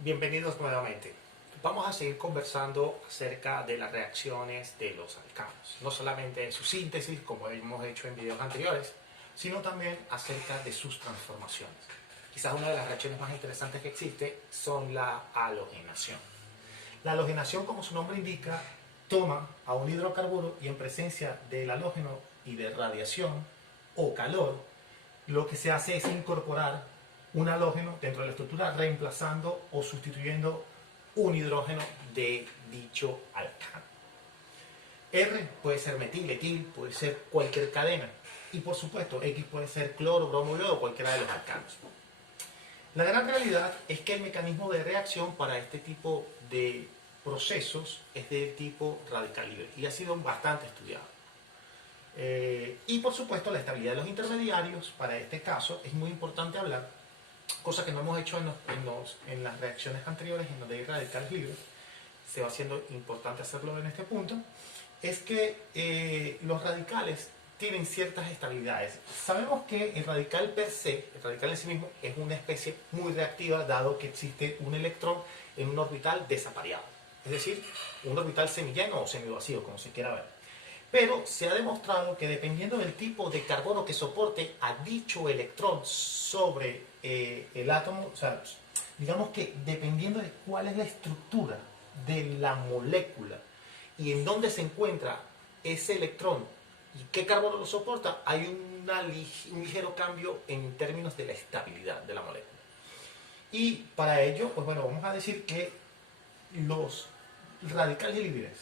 Bienvenidos nuevamente. Vamos a seguir conversando acerca de las reacciones de los alcanos, no solamente en su síntesis, como hemos hecho en videos anteriores, sino también acerca de sus transformaciones. Quizás una de las reacciones más interesantes que existe son la halogenación. La halogenación, como su nombre indica, toma a un hidrocarburo y en presencia del halógeno y de radiación o calor, lo que se hace es incorporar un halógeno dentro de la estructura, reemplazando o sustituyendo un hidrógeno de dicho alcano. R puede ser metil, etil, puede ser cualquier cadena. Y por supuesto, X puede ser cloro, bromo, yodo o cualquiera de los alcanos. La gran realidad es que el mecanismo de reacción para este tipo de procesos es del tipo radical libre y ha sido bastante estudiado. Y por supuesto, la estabilidad de los intermediarios, para este caso, es muy importante hablar, cosa que no hemos hecho en las reacciones anteriores, en donde hay radicales libres, se va haciendo importante hacerlo en este punto, es que los radicales tienen ciertas estabilidades. Sabemos que el radical per se, el radical en sí mismo, es una especie muy reactiva, dado que existe un electrón en un orbital desapareado, es decir, un orbital semilleno o semivacío, como se quiera ver. Pero se ha demostrado que dependiendo del tipo de carbono que soporte a dicho electrón sobre el átomo, o sea, digamos que dependiendo de cuál es la estructura de la molécula y en dónde se encuentra ese electrón y qué carbono lo soporta, hay un ligero cambio en términos de la estabilidad de la molécula. Y para ello, pues bueno, vamos a decir que los radicales libres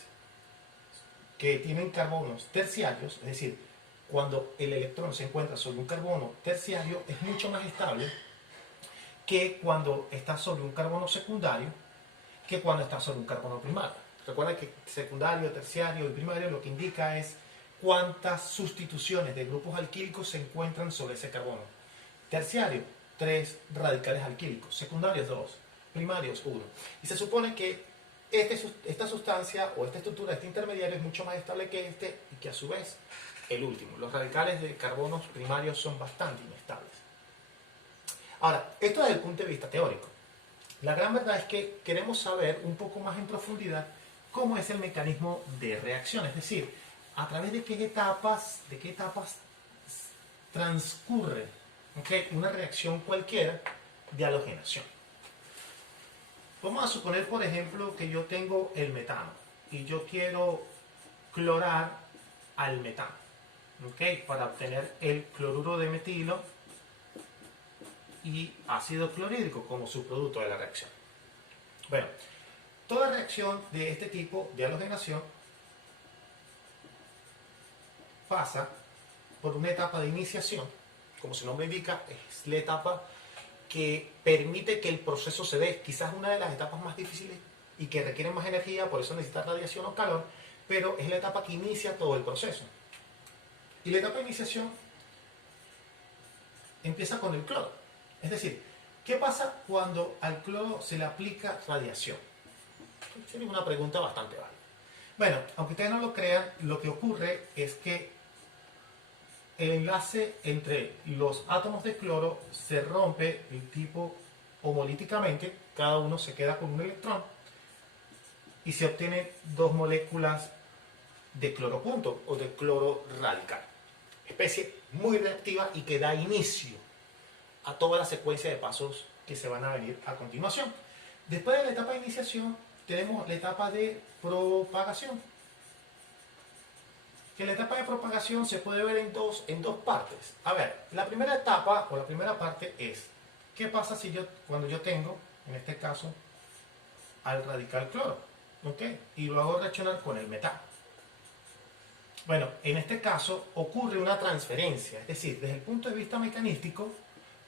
que tienen carbonos terciarios, es decir, cuando el electrón se encuentra sobre un carbono terciario, es mucho más estable que cuando está sobre un carbono secundario, que cuando está sobre un carbono primario. Recuerda que secundario, terciario y primario lo que indica es cuántas sustituciones de grupos alquílicos se encuentran sobre ese carbono. Terciario, 3 radicales alquílicos. Secundarios, 2. Primarios, 1. Y se supone que esta sustancia o esta estructura, este intermediario es mucho más estable que este y que a su vez el último. Los radicales de carbonos primarios son bastante inestables. Ahora, esto desde el punto de vista teórico. La gran verdad es que queremos saber un poco más en profundidad cómo es el mecanismo de reacción, es decir, a través de qué etapas transcurre, ¿okay?, una reacción cualquiera de halogenación. Vamos a suponer, por ejemplo, que yo tengo el metano y yo quiero clorar al metano, ¿okay?, para obtener el cloruro de metilo y ácido clorhídrico como subproducto de la reacción. Bueno, toda reacción de este tipo de halogenación pasa por una etapa de iniciación, como su nombre indica, es la etapa que permite que el proceso se dé. Quizás una de las etapas más difíciles y que requiere más energía, por eso necesita radiación o calor, pero es la etapa que inicia todo el proceso. Y la etapa de iniciación empieza con el cloro. Es decir, ¿qué pasa cuando al cloro se le aplica radiación? Sería una pregunta bastante válida. Bueno, aunque ustedes no lo crean, lo que ocurre es que el enlace entre los átomos de cloro se rompe el tipo homolíticamente, cada uno se queda con un electrón y se obtienen dos moléculas de cloro punto o de cloro radical. Especie muy reactiva y que da inicio a toda la secuencia de pasos que se van a venir a continuación. Después de la etapa de iniciación tenemos la etapa de propagación, que la etapa de propagación se puede ver en dos partes. A ver, la primera etapa o la primera parte es ¿qué pasa si cuando yo tengo, en este caso, al radical cloro, ¿okay?, y lo hago reaccionar con el metano? Bueno, en este caso ocurre una transferencia, es decir, desde el punto de vista mecanístico,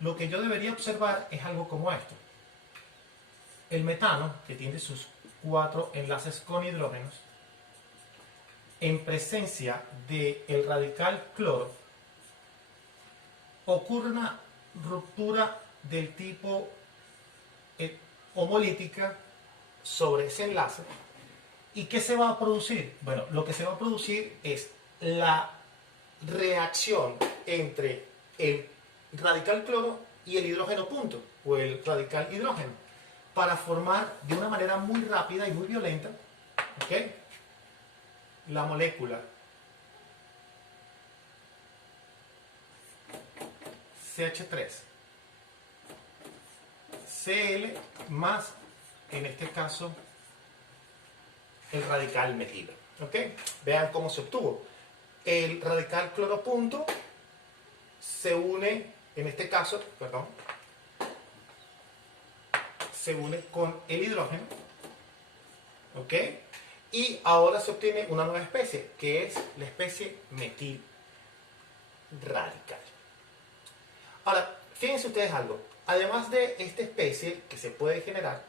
lo que yo debería observar es algo como esto. El metano, que tiene sus 4 enlaces con hidrógenos, en presencia del radical cloro, ocurre una ruptura del tipo homolítica sobre ese enlace. ¿Y qué se va a producir? Bueno, lo que se va a producir es la reacción entre el radical cloro y el hidrógeno punto, o el radical hidrógeno. para formar de una manera muy rápida y muy violenta, ¿ok?, la molécula CH3 Cl más, en este caso, el radical metilo. ¿Ok? Vean cómo se obtuvo. El radical cloropunto se une, en este caso, perdón, se une con el hidrógeno. ¿Ok? Y ahora se obtiene una nueva especie, que es la especie metil radical. Ahora, fíjense ustedes algo. Además de esta especie que se puede generar,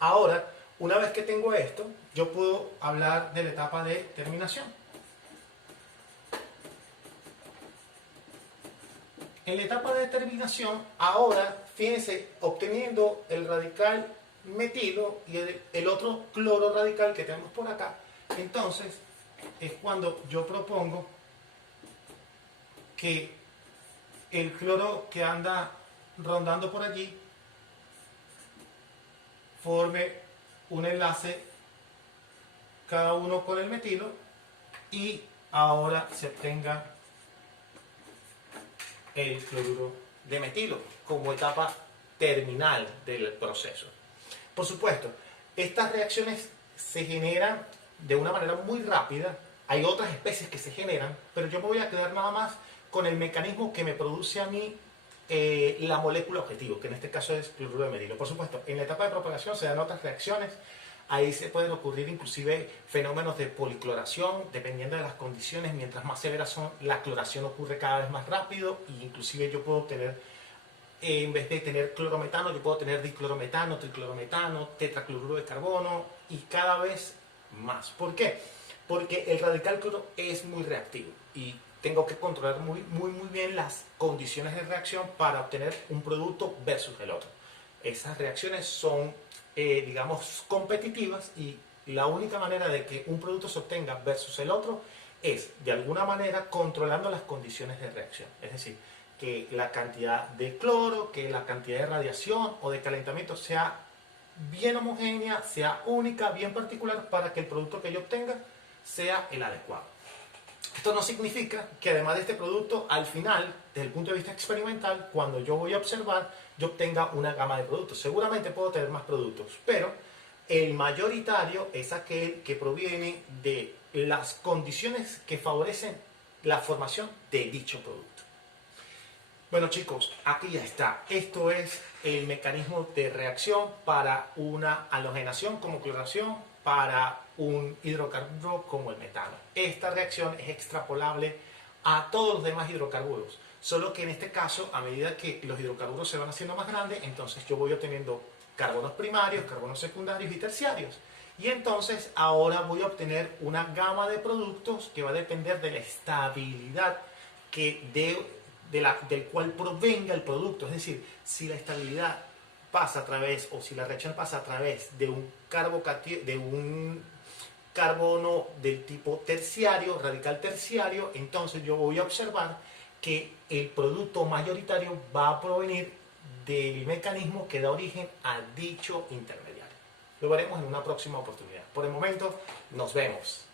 ahora, una vez que tengo esto, yo puedo hablar de la etapa de terminación. En la etapa de terminación, ahora, fíjense, obteniendo el radical metilo y el otro cloro radical que tenemos por acá, entonces es cuando yo propongo que el cloro que anda rondando por allí forme un enlace cada uno con el metilo y ahora se obtenga el cloruro de metilo como etapa terminal del proceso. Por supuesto, estas reacciones se generan de una manera muy rápida. Hay otras especies que se generan, pero yo me voy a quedar nada más con el mecanismo que me produce a mí la molécula objetivo, que en este caso es cloruro de metilo. Por supuesto, en la etapa de propagación se dan otras reacciones. Ahí se pueden ocurrir inclusive fenómenos de policloración, dependiendo de las condiciones. Mientras más severas son, la cloración ocurre cada vez más rápido, e inclusive yo puedo obtener, en vez de tener clorometano, yo puedo tener diclorometano, triclorometano, tetracloruro de carbono y cada vez más. ¿Por qué? Porque el radical cloro es muy reactivo y tengo que controlar muy bien las condiciones de reacción para obtener un producto versus el otro. Esas reacciones son, digamos, competitivas y la única manera de que un producto se obtenga versus el otro es, de alguna manera, controlando las condiciones de reacción. Es decir, que la cantidad de cloro, que la cantidad de radiación o de calentamiento sea bien homogénea, sea única, bien particular, para que el producto que yo obtenga sea el adecuado. Esto no significa que además de este producto, al final, desde el punto de vista experimental, cuando yo voy a observar, yo obtenga una gama de productos. Seguramente puedo tener más productos, pero el mayoritario es aquel que proviene de las condiciones que favorecen la formación de dicho producto. Bueno, chicos, aquí ya está. Esto es el mecanismo de reacción para una halogenación como cloración, para un hidrocarburo como el metano. Esta reacción es extrapolable a todos los demás hidrocarburos, solo que en este caso, a medida que los hidrocarburos se van haciendo más grandes, entonces yo voy obteniendo carbonos primarios, carbonos secundarios y terciarios. Y entonces ahora voy a obtener una gama de productos que va a depender de la estabilidad del cual provenga el producto. Es decir, si la estabilidad pasa a través, o si la reacción pasa a través de un carbono del tipo terciario, radical terciario, entonces yo voy a observar que el producto mayoritario va a provenir del mecanismo que da origen a dicho intermediario. Lo veremos en una próxima oportunidad. Por el momento, nos vemos.